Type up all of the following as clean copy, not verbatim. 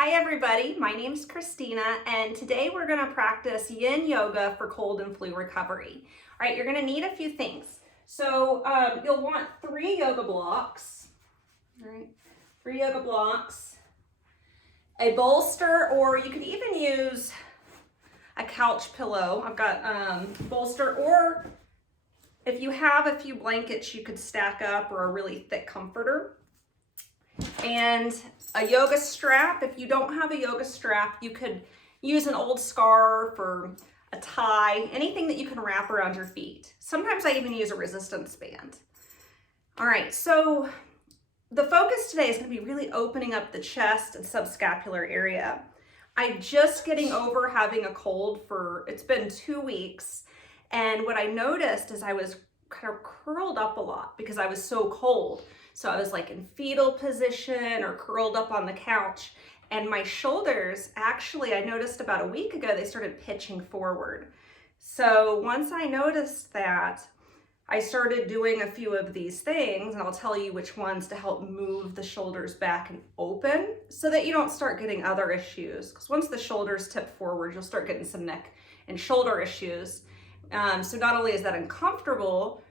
Hi everybody, my name's Christina and today we're going to practice yin yoga for cold and flu recovery. All right, you're going to need a few things. So you'll want 3 yoga blocks, all right, 3 yoga blocks, a bolster, or you could even use a couch pillow. I've got bolster, or if you have a few blankets you could stack up, or a really thick comforter. And a yoga strap. If you don't have a yoga strap, you could use an old scarf or a tie, anything that you can wrap around your feet. Sometimes I even use a resistance band. All right, so the focus today is going to be really opening up the chest and subscapular area. I'm just getting over having a cold it's been 2 weeks, and what I noticed is I was kind of curled up a lot because I was so cold. So I was like in fetal position or curled up on the couch, and my shoulders, actually, I noticed about a week ago, they started pitching forward. So once I noticed that, I started doing a few of these things, and I'll tell you which ones to help move the shoulders back and open so that you don't start getting other issues. Because once the shoulders tip forward, you'll start getting some neck and shoulder issues. So not only is that uncomfortable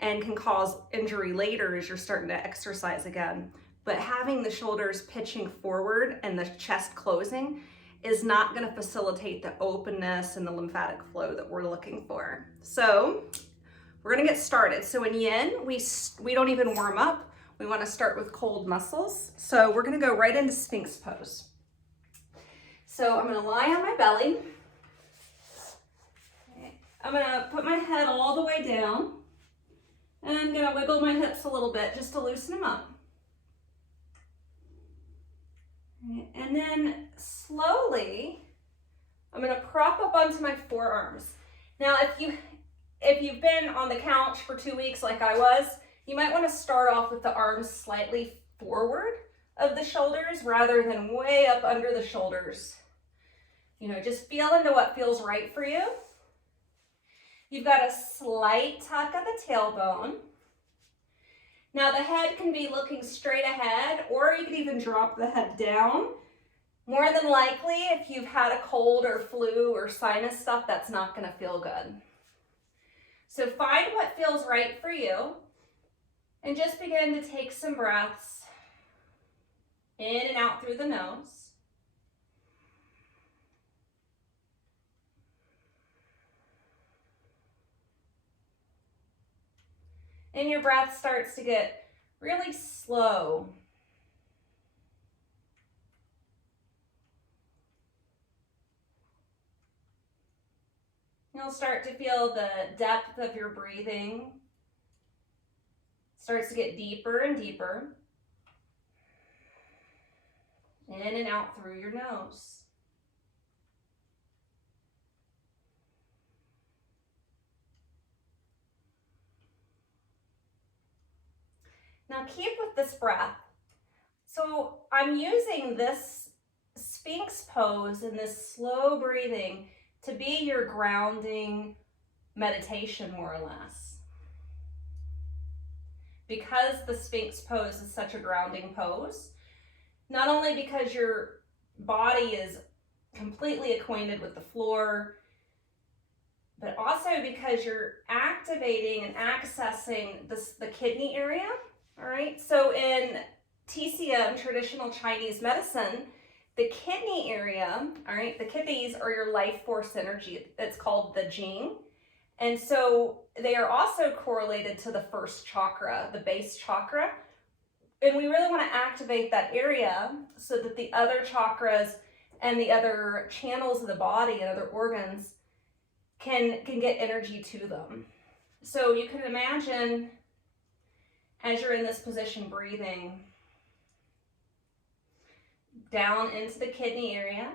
and can cause injury later as you're starting to exercise again, but having the shoulders pitching forward and the chest closing is not going to facilitate the openness and the lymphatic flow that we're looking for. So we're going to get started. So in yin, we don't even warm up. We want to start with cold muscles. So we're going to go right into Sphinx Pose. So I'm going to lie on my belly. I'm going to put my head all the way down, and I'm going to wiggle my hips a little bit just to loosen them up. And then slowly, I'm going to prop up onto my forearms. Now, if you've been on the couch for 2 weeks like I was, you might want to start off with the arms slightly forward of the shoulders rather than way up under the shoulders. You know, just feel into what feels right for you. You've got a slight tuck of the tailbone. Now the head can be looking straight ahead, or you can even drop the head down. More than likely, if you've had a cold or flu or sinus stuff, that's not going to feel good. So find what feels right for you and just begin to take some breaths in and out through the nose. And your breath starts to get really slow. You'll start to feel the depth of your breathing starts to get deeper and deeper. In and out through your nose. Now keep with this breath. So I'm using this Sphinx pose and this slow breathing to be your grounding meditation, more or less. Because the Sphinx pose is such a grounding pose, not only because your body is completely acquainted with the floor, but also because you're activating and accessing the kidney area. All right, so in TCM, traditional Chinese medicine, the kidney area, all right, the kidneys are your life force energy. It's called the Jing. And so they are also correlated to the first chakra, the base chakra. And we really want to activate that area so that the other chakras and the other channels of the body and other organs can get energy to them. So you can imagine, as you're in this position, breathing down into the kidney area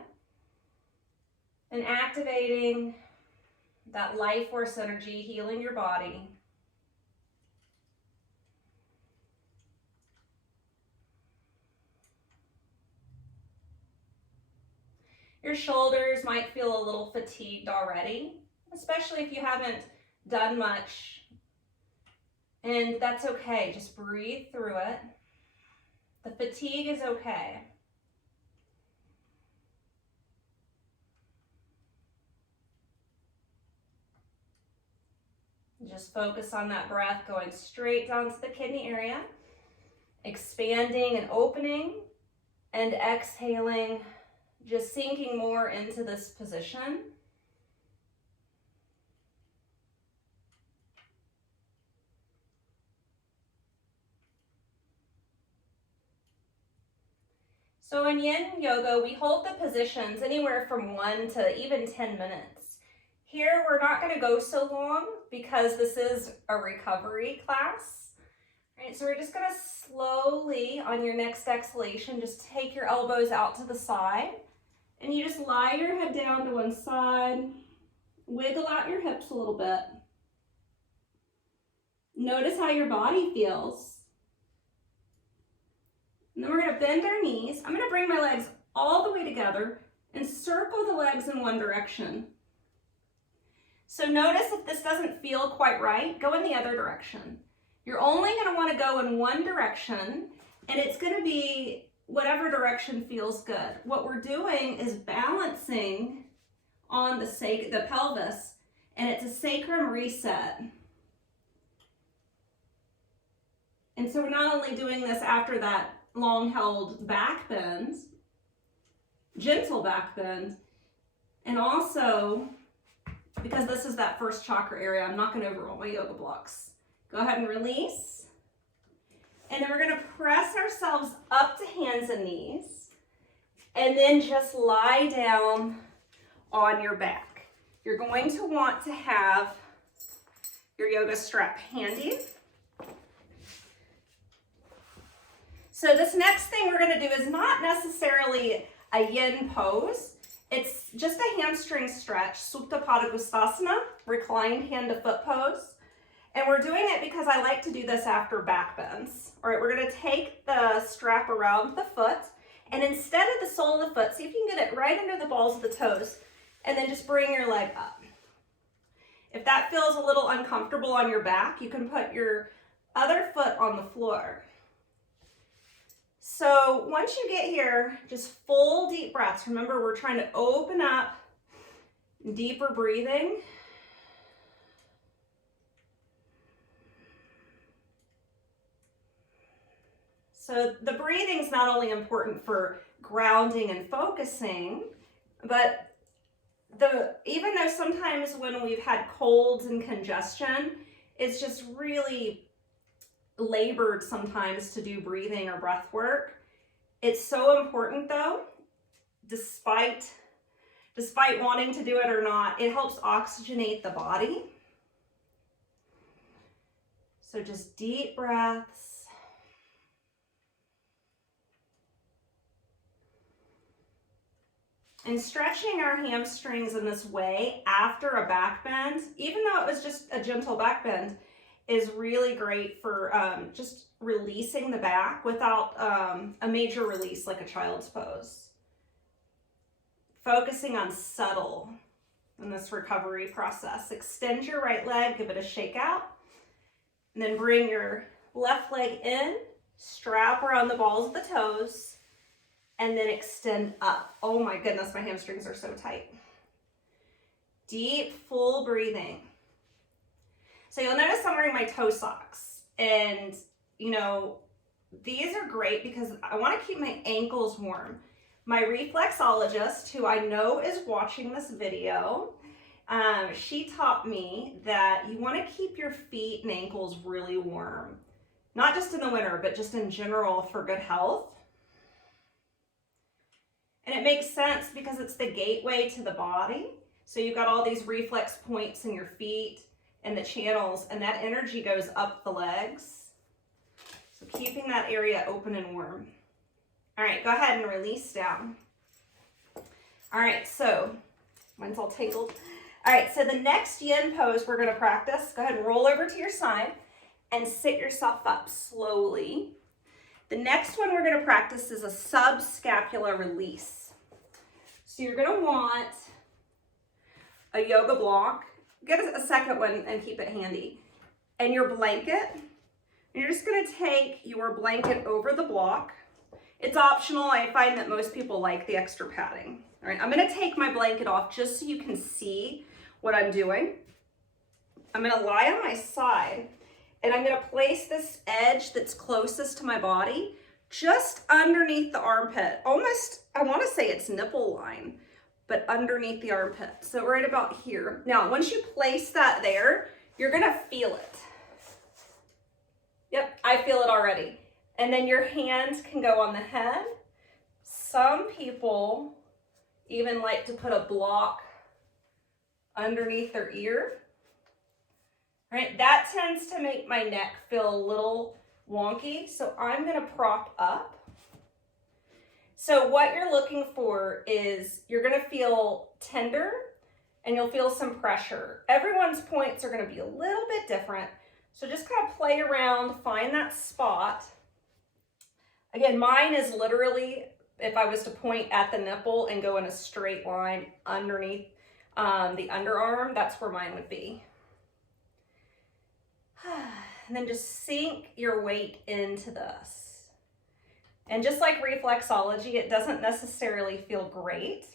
and activating that life force energy, healing your body. Your shoulders might feel a little fatigued already, especially if you haven't done much. And that's okay, just breathe through it. The fatigue is okay. Just focus on that breath going straight down to the kidney area, expanding and opening, and exhaling, just sinking more into this position. So in yin yoga, we hold the positions anywhere from 1 to even 10 minutes. Here, we're not going to go so long because this is a recovery class. All right, so we're just going to slowly, on your next exhalation, just take your elbows out to the side, and you just lie your head down to one side, wiggle out your hips a little bit. Notice how your body feels. And then we're going to bend our knees. I'm going to bring my legs all the way together and circle the legs in one direction. So notice if this doesn't feel quite right, go in the other direction. You're only going to want to go in one direction, and it's going to be whatever direction feels good. What we're doing is balancing on the pelvis, and it's a sacrum reset. And so we're not only doing this after that long held back bend, gentle back bend, and also because this is that first chakra area, I'm not going to overroll my yoga blocks. Go ahead and release. And then we're going to press ourselves up to hands and knees, and then just lie down on your back. You're going to want to have your yoga strap handy. So this next thing we're going to do is not necessarily a yin pose. It's just a hamstring stretch, Supta Padangusthasana, reclined hand to foot pose. And we're doing it because I like to do this after back bends. All right, we're going to take the strap around the foot, and instead of the sole of the foot, see if you can get it right under the balls of the toes, and then just bring your leg up. If that feels a little uncomfortable on your back, you can put your other foot on the floor. So once you get here, just full deep breaths. Remember, we're trying to open up, deeper breathing. So the breathing is not only important for grounding and focusing, but even though sometimes when we've had colds and congestion, it's just really labored sometimes to do breathing or breath work. It's so important though, despite wanting to do it or not, it helps oxygenate the body. So just deep breaths. And stretching our hamstrings in this way after a back bend, even though it was just a gentle back bend, is really great for just releasing the back without a major release like a child's pose. Focusing on subtle in this recovery process. Extend your right leg, give it a shake out, and then bring your left leg in, strap around the balls of the toes, and then extend up. Oh my goodness, my hamstrings are so tight. Deep, full breathing. So you'll notice I'm wearing my toe socks, and you know, these are great because I want to keep my ankles warm. My reflexologist, who I know is watching this video, she taught me that you want to keep your feet and ankles really warm, not just in the winter, but just in general for good health. And it makes sense because it's the gateway to the body. So you've got all these reflex points in your feet and the channels, and that energy goes up the legs. So keeping that area open and warm. All right, go ahead and release down. All right, so mine's all tangled. All right, so the next yin pose we're gonna practice, go ahead and roll over to your side and sit yourself up slowly. The next one we're gonna practice is a subscapular release. So you're gonna want a yoga block. Get a second one and keep it handy. And your blanket. And you're just gonna take your blanket over the block. It's optional. I find that most people like the extra padding. All right, I'm gonna take my blanket off just so you can see what I'm doing. I'm gonna lie on my side and I'm gonna place this edge that's closest to my body just underneath the armpit. Almost, I wanna say it's nipple line, but underneath the armpit. So right about here. Now, once you place that there, you're gonna feel it. Yep, I feel it already. And then your hand can go on the head. Some people even like to put a block underneath their ear. Right, that tends to make my neck feel a little wonky, so I'm gonna prop up. So what you're looking for is you're gonna feel tender and you'll feel some pressure. Everyone's points are gonna be a little bit different, so just kind of play around, find that spot. Again, mine is literally, if I was to point at the nipple and go in a straight line underneath the underarm, that's where mine would be. And then just sink your weight into this. And just like reflexology, it doesn't necessarily feel great.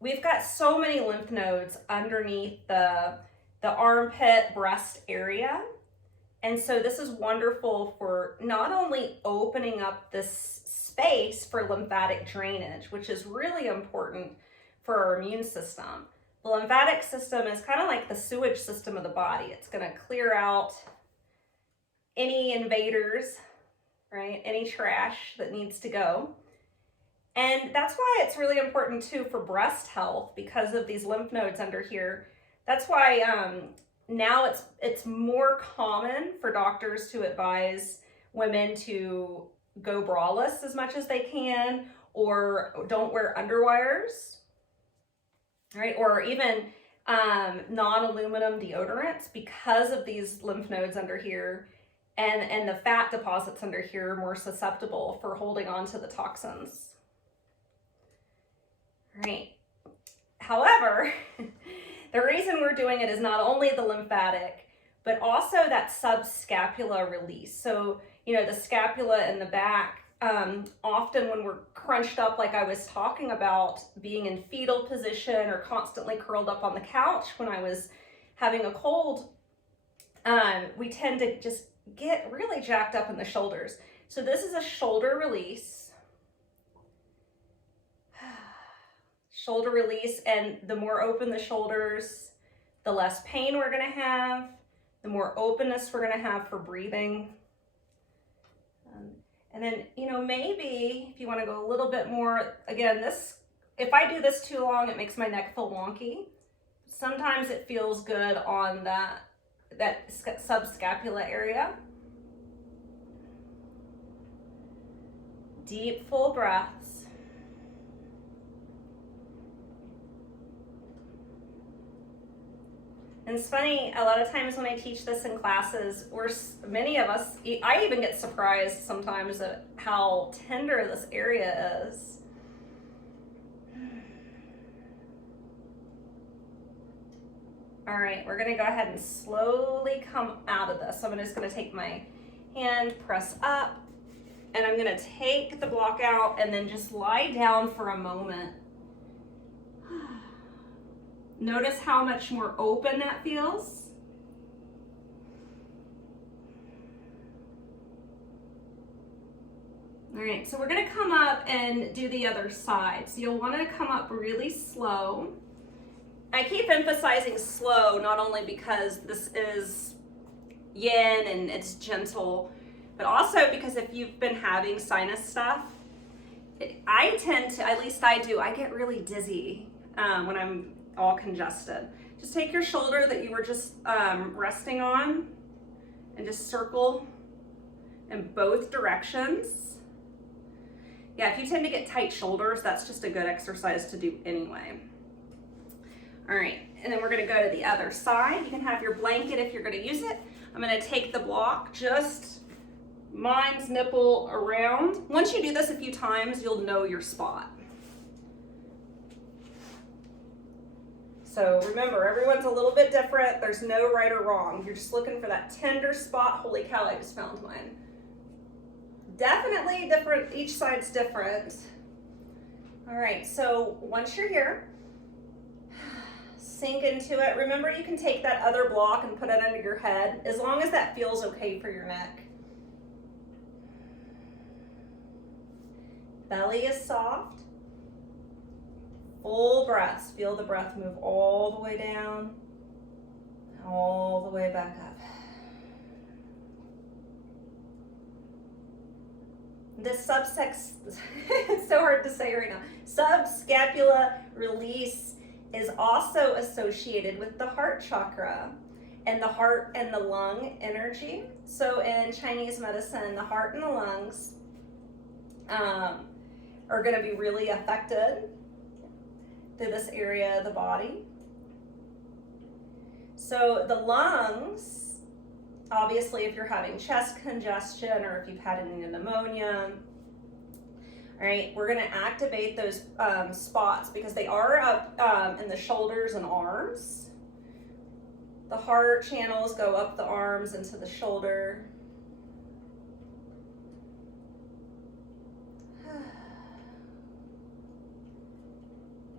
We've got so many lymph nodes underneath the armpit, breast area. And so this is wonderful for not only opening up this space for lymphatic drainage, which is really important for our immune system. The lymphatic system is kind of like the sewage system of the body. It's going to clear out any invaders, right? Any trash that needs to go. And that's why it's really important too for breast health because of these lymph nodes under here. That's why now it's more common for doctors to advise women to go braless as much as they can, or don't wear underwires. Right, or even non-aluminum deodorants because of these lymph nodes under here and the fat deposits under here are more susceptible for holding on to the toxins. Right. However, the reason we're doing it is not only the lymphatic, but also that subscapular release. So, you know, the scapula in the back, often when we're crunched up, like I was talking about, being in fetal position or constantly curled up on the couch when I was having a cold, we tend to just get really jacked up in the shoulders. So this is a shoulder release. Shoulder release, and the more open the shoulders, the less pain we're gonna have, the more openness we're gonna have for breathing. And then, you know, maybe if you want to go a little bit more, again, this, if I do this too long, it makes my neck feel wonky. Sometimes it feels good on that subscapula area. Deep, full breaths. And it's funny, a lot of times when I teach this in classes, many of us, I even get surprised sometimes at how tender this area is. All right, we're gonna go ahead and slowly come out of this. So I'm just gonna take my hand, press up, and I'm gonna take the block out and then just lie down for a moment. Notice how much more open that feels. All right, so we're gonna come up and do the other side. So you'll wanna come up really slow. I keep emphasizing slow, not only because this is yin and it's gentle, but also because if you've been having sinus stuff, I tend to, at least I do, I get really dizzy when I'm all congested. Just take your shoulder that you were just resting on and just circle in both directions. Yeah, if you tend to get tight shoulders, that's just a good exercise to do anyway. All right, and then we're gonna go to the other side. You can have your blanket if you're gonna use it. I'm gonna take the block, just mine's nipple around. Once you do this a few times, you'll know your spot. So remember, everyone's a little bit different. There's no right or wrong. You're just looking for that tender spot. Holy cow, I just found mine. Definitely different, each side's different. All right, so once you're here, Sink into it. Remember, you can take that other block and put it under your head, as long as that feels okay for your neck. Belly is soft. Full breaths. Feel the breath move all the way down, all the way back up. This it's so hard to say right now. Subscapular release is also associated with the heart chakra and the heart and the lung energy. So in Chinese medicine, the heart and the lungs are going to be really affected through this area of the body. So the lungs, obviously, if you're having chest congestion or if you've had any pneumonia, all right, we're going to activate those spots because they are up in the shoulders and arms. The heart channels go up the arms into the shoulder.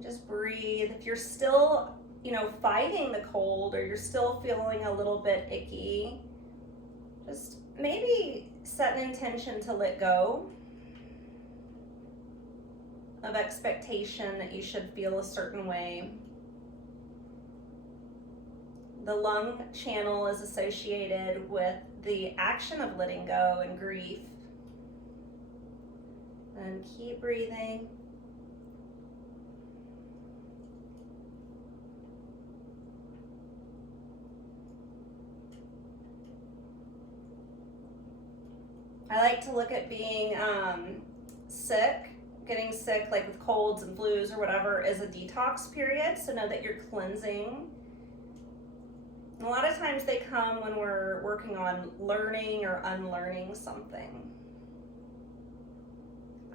Just breathe. If you're still, fighting the cold or you're still feeling a little bit icky, just maybe set an intention to let go of expectation that you should feel a certain way. The lung channel is associated with the action of letting go and grief. And keep breathing. I like to look at being sick, getting sick like with colds and flus or whatever, as a detox period. So know that you're cleansing. And a lot of times they come when we're working on learning or unlearning something.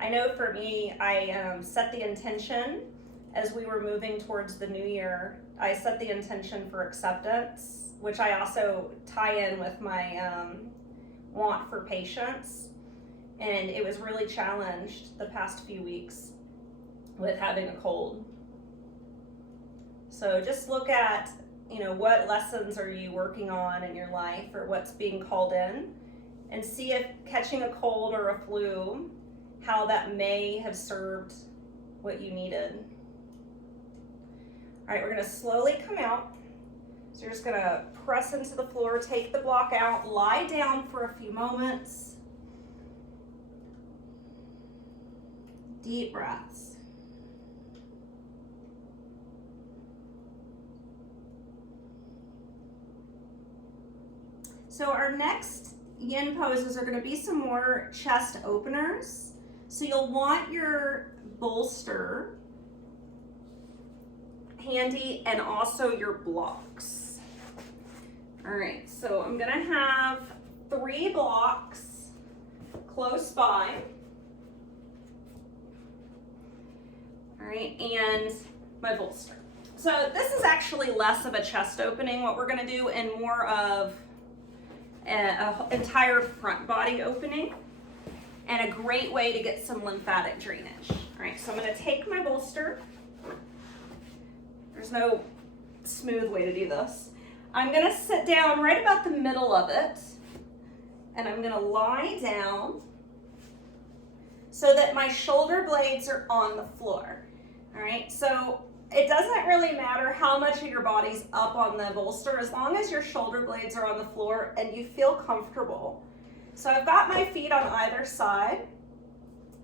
I know for me, I set the intention as we were moving towards the new year. I set the intention for acceptance, which I also tie in with my want for patience, and it was really challenged the past few weeks with having a cold. So just look at, what lessons are you working on in your life or what's being called in, and see if catching a cold or a flu, how that may have served what you needed. All right, we're gonna slowly come out. So you're just gonna press into the floor, take the block out, lie down for a few moments. Deep breaths. So our next yin poses are gonna be some more chest openers. So you'll want your bolster handy and also your blocks. All right, so I'm gonna have 3 blocks close by. All right, and my bolster. So this is actually less of a chest opening, what we're gonna do, and more of an entire front body opening, and a great way to get some lymphatic drainage. All right, so I'm gonna take my bolster. There's no smooth way to do this. I'm gonna sit down right about the middle of it, and I'm gonna lie down so that my shoulder blades are on the floor. All right, so it doesn't really matter how much of your body's up on the bolster, as long as your shoulder blades are on the floor and you feel comfortable. So I've got my feet on either side,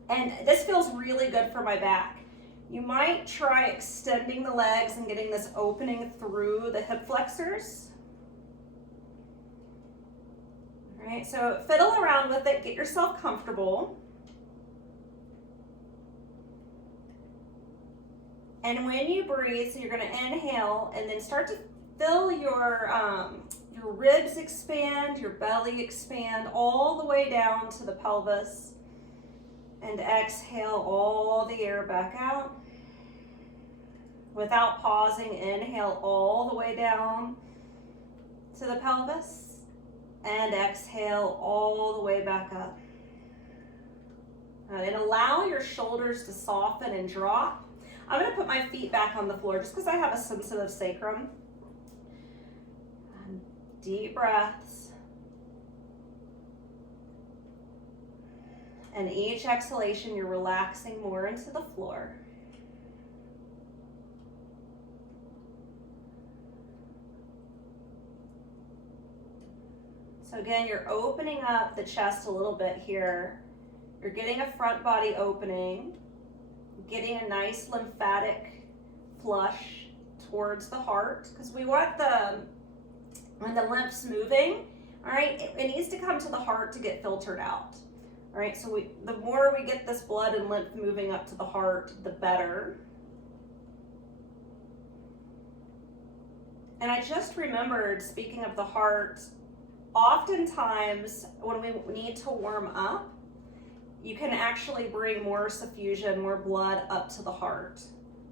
and this feels really good for my back. You might try extending the legs and getting this opening through the hip flexors. All right, so fiddle around with it, get yourself comfortable. And when you breathe, so you're gonna inhale and then start to feel your ribs expand, your belly expand all the way down to the pelvis. And exhale all the air back out. Without pausing, inhale all the way down to the pelvis. And exhale all the way back up. And allow your shoulders to soften and drop. I'm gonna put my feet back on the floor just because I have a sensitive sacrum. Deep breaths. And each exhalation, you're relaxing more into the floor. So again, you're opening up the chest a little bit here. You're getting a front body opening, getting a nice lymphatic flush towards the heart, because we want when the lymph's moving, all right, it needs to come to the heart to get filtered out. All right, so the more we get this blood and lymph moving up to the heart, the better. And I just remembered, speaking of the heart, oftentimes when we need to warm up, you can actually bring more suffusion, more blood up to the heart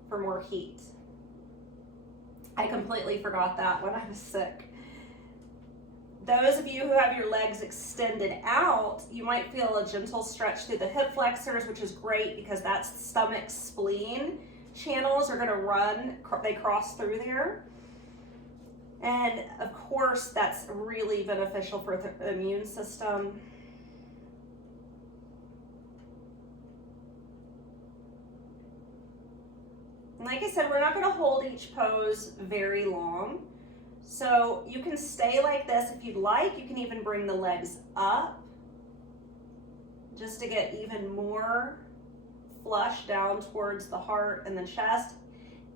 for more heat. I completely forgot that when I was sick. Those of you who have your legs extended out, you might feel a gentle stretch through the hip flexors, which is great because that's stomach spleen channels are going to run, they cross through there. And of course, that's really beneficial for the immune system. And like I said, we're not going to hold each pose very long. So you can stay like this if you'd like. You can even bring the legs up just to get even more flush down towards the heart and the chest.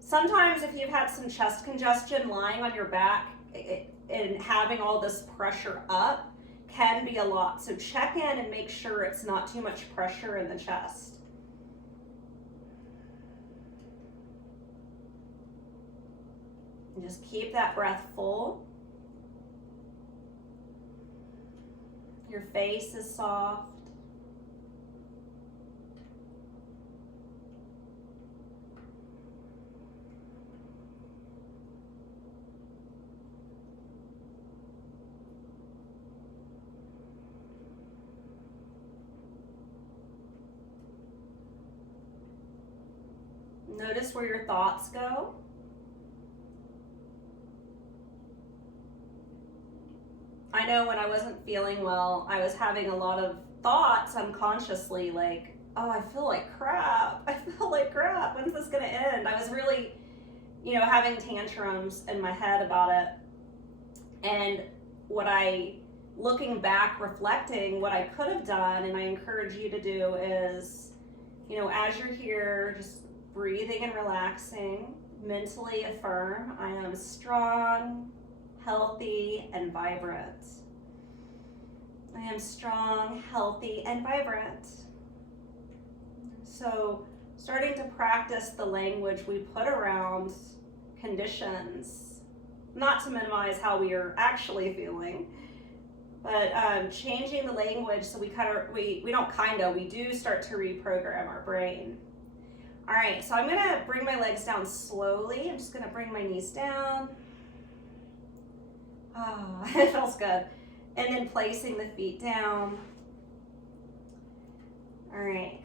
Sometimes if you've had some chest congestion, lying on your back and having all this pressure up can be a lot. So check in and make sure it's not too much pressure in the chest. And just keep that breath full. Your face is soft. Notice where your thoughts go. I know when I wasn't feeling well, I was having a lot of thoughts unconsciously, like, oh, I feel like crap. I feel like crap. When's this gonna end? I was really, having tantrums in my head about it. And looking back, reflecting, what I could have done, and I encourage you to do is, as you're here, just breathing and relaxing, mentally affirm, I am strong, healthy, and vibrant. I am strong, healthy, and vibrant. So starting to practice the language we put around conditions, not to minimize how we are actually feeling, but changing the language so we do start to reprogram our brain. All right, so I'm gonna bring my legs down slowly. I'm just gonna bring my knees down. Oh, it feels good. And then placing the feet down. All right.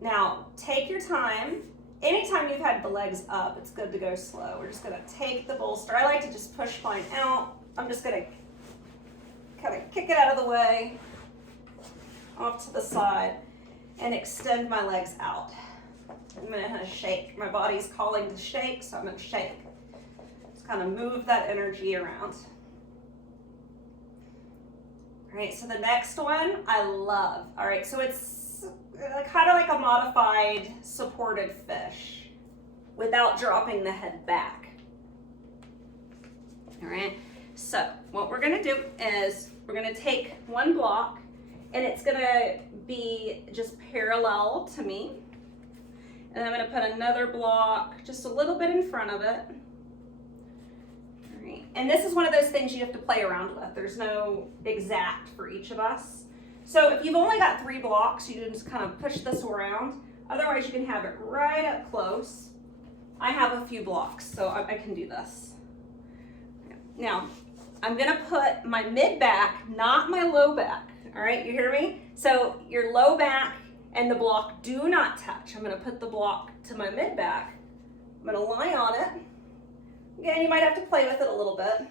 Now, take your time. Anytime you've had the legs up, it's good to go slow. We're just gonna take the bolster. I like to just push mine out. I'm just gonna kind of kick it out of the way, off to the side, and extend my legs out. I'm gonna shake. My body's calling to shake, so I'm gonna shake. Kind of move that energy around. All right, so the next one I love. All right, so it's kind of like a modified supported fish without dropping the head back. All right, so what we're gonna do is we're gonna take one block and it's gonna be just parallel to me. And I'm gonna put another block just a little bit in front of it. And this is one of those things you have to play around with. There's no exact for each of us. So if you've only got 3 blocks, you can just kind of push this around. Otherwise, you can have it right up close. I have a few blocks, so I can do this. Now, I'm gonna put my mid back, not my low back. All right, you hear me? So your low back and the block do not touch. I'm gonna put the block to my mid back. I'm gonna lie on it. Again, you might have to play with it a little bit.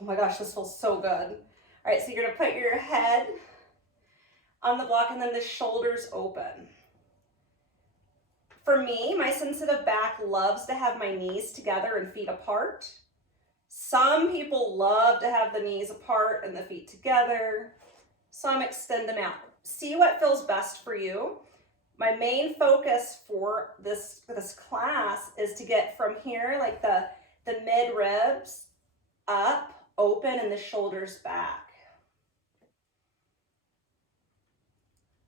Oh my gosh, this feels so good. All right, so you're gonna put your head on the block and then the shoulders open. For me, my sensitive back loves to have my knees together and feet apart. Some people love to have the knees apart and the feet together. Some extend them out. See what feels best for you. My main focus for this class is to get from here, like the mid ribs up, open, and the shoulders back.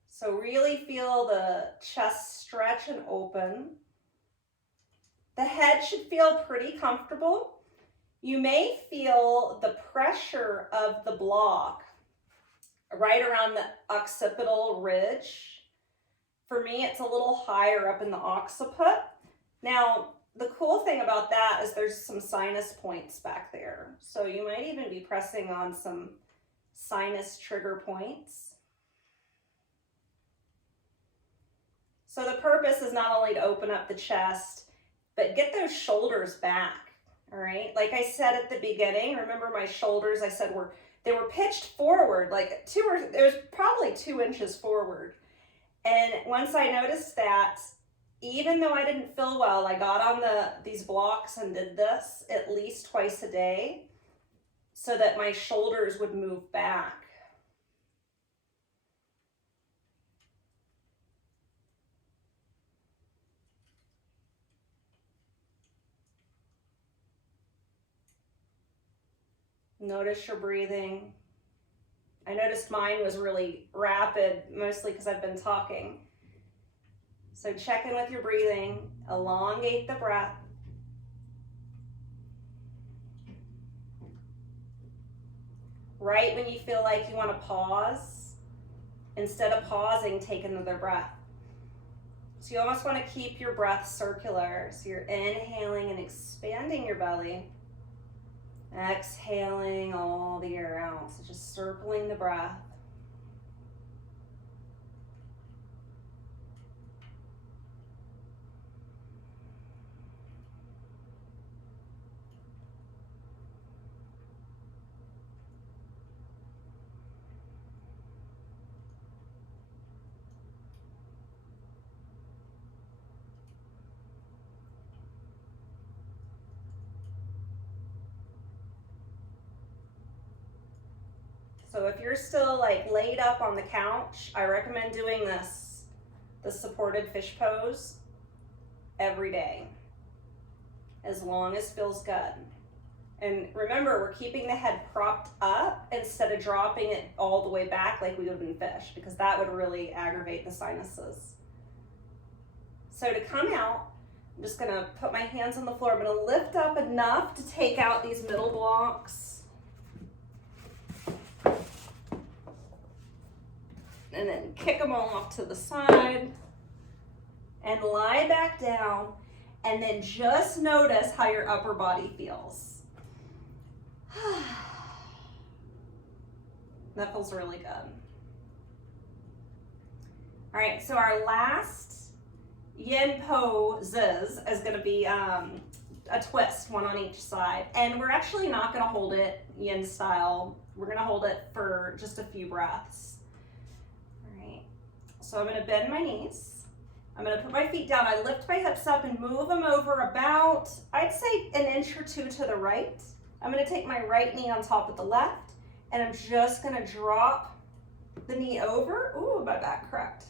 So really feel the chest stretch and open. The head should feel pretty comfortable. You may feel the pressure of the block right around the occipital ridge. For me, it's a little higher up in the occiput. Now, the cool thing about that is there's some sinus points back there. So you might even be pressing on some sinus trigger points. So the purpose is not only to open up the chest, but get those shoulders back, all right? Like I said at the beginning, remember my shoulders, I said they were pitched forward, like it was probably 2 inches forward. And once I noticed that, even though I didn't feel well, I got on these blocks and did this at least twice a day so that my shoulders would move back. Notice your breathing. I noticed mine was really rapid, mostly because I've been talking. So check in with your breathing, elongate the breath. Right when you feel like you want to pause, instead of pausing, take another breath. So you almost want to keep your breath circular. So you're inhaling and expanding your belly. Exhaling all the air out, so just circling the breath. So if you're still like laid up on the couch, I recommend doing the supported fish pose every day, as long as feels good. And remember, we're keeping the head propped up instead of dropping it all the way back like we would in fish, because that would really aggravate the sinuses. So to come out, I'm just gonna put my hands on the floor. I'm gonna lift up enough to take out these middle blocks. And then kick them all off to the side and lie back down, and then just notice how your upper body feels. That feels really good. All right, so our last yin poses is going to be a twist, one on each side. And we're actually not going to hold it yin style. We're going to hold it for just a few breaths. So I'm going to bend my knees. I'm going to put my feet down. I lift my hips up and move them over about, I'd say, an inch or two to the right. I'm going to take my right knee on top of the left, and I'm just going to drop the knee over. Ooh, my back cracked.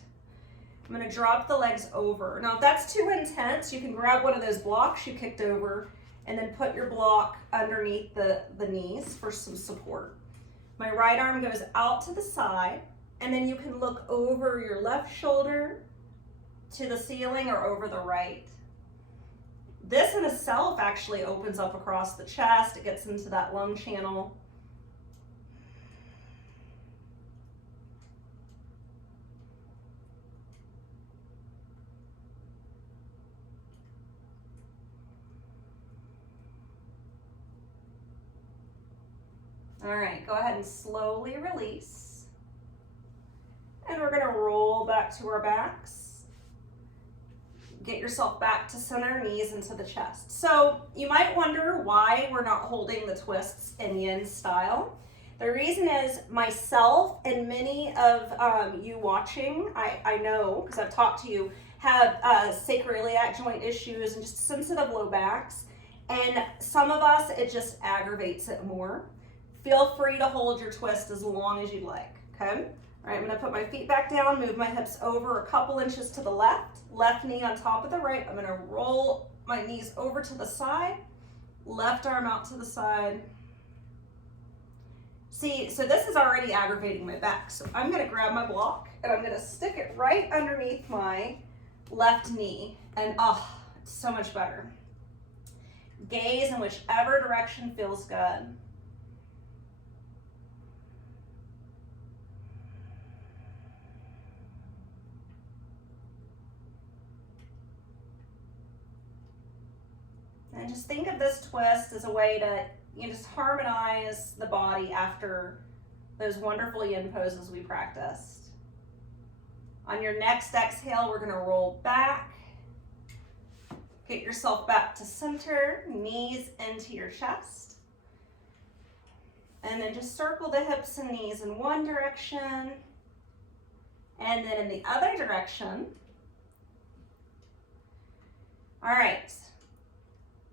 I'm going to drop the legs over. Now, if that's too intense, you can grab one of those blocks you kicked over and then put your block underneath the knees for some support. My right arm goes out to the side. And then you can look over your left shoulder to the ceiling or over the right. This in itself actually opens up across the chest. It gets into that lung channel. All right, go ahead and slowly release. And we're gonna roll back to our backs. Get yourself back to center, knees into the chest. So you might wonder why we're not holding the twists in yin style. The reason is myself and many of you watching, I know because I've talked to you, have sacroiliac joint issues and just sensitive low backs. And some of us, it just aggravates it more. Feel free to hold your twist as long as you like, okay? All right, I'm gonna put my feet back down, move my hips over a couple inches to the left knee on top of the right. I'm gonna roll my knees over to the side, left arm out to the side. See, so this is already aggravating my back. So I'm gonna grab my block and I'm gonna stick it right underneath my left knee. And it's so much better. Gaze in whichever direction feels good. And just think of this twist as a way to just harmonize the body after those wonderful yin poses we practiced. On your next exhale, we're gonna roll back. Get yourself back to center, knees into your chest. And then just circle the hips and knees in one direction. And then in the other direction. All right.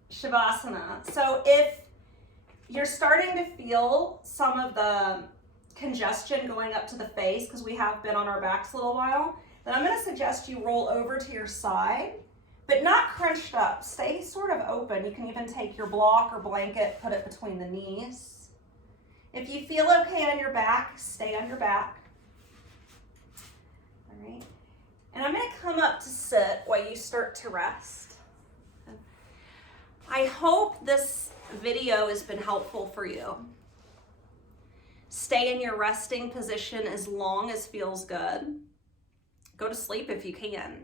Shavasana. So if you're starting to feel some of the congestion going up to the face, because we have been on our backs a little while, then I'm going to suggest you roll over to your side, but not crunched up. Stay sort of open. You can even take your block or blanket, put it between the knees. If you feel okay on your back, stay on your back. All right. And I'm going to come up to sit while you start to rest. I hope this video has been helpful for you. Stay in your resting position as long as feels good. Go to sleep if you can.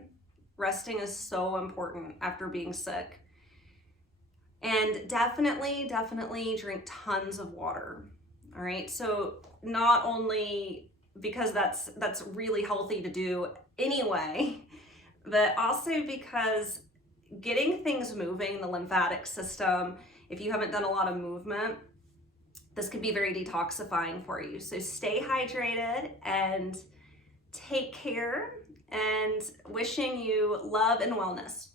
Resting is so important after being sick. And definitely drink tons of water. All right, so not only because that's really healthy to do anyway, but also because getting things moving in the lymphatic system, if you haven't done a lot of movement, this could be very detoxifying for you. So stay hydrated and take care, and wishing you love and wellness.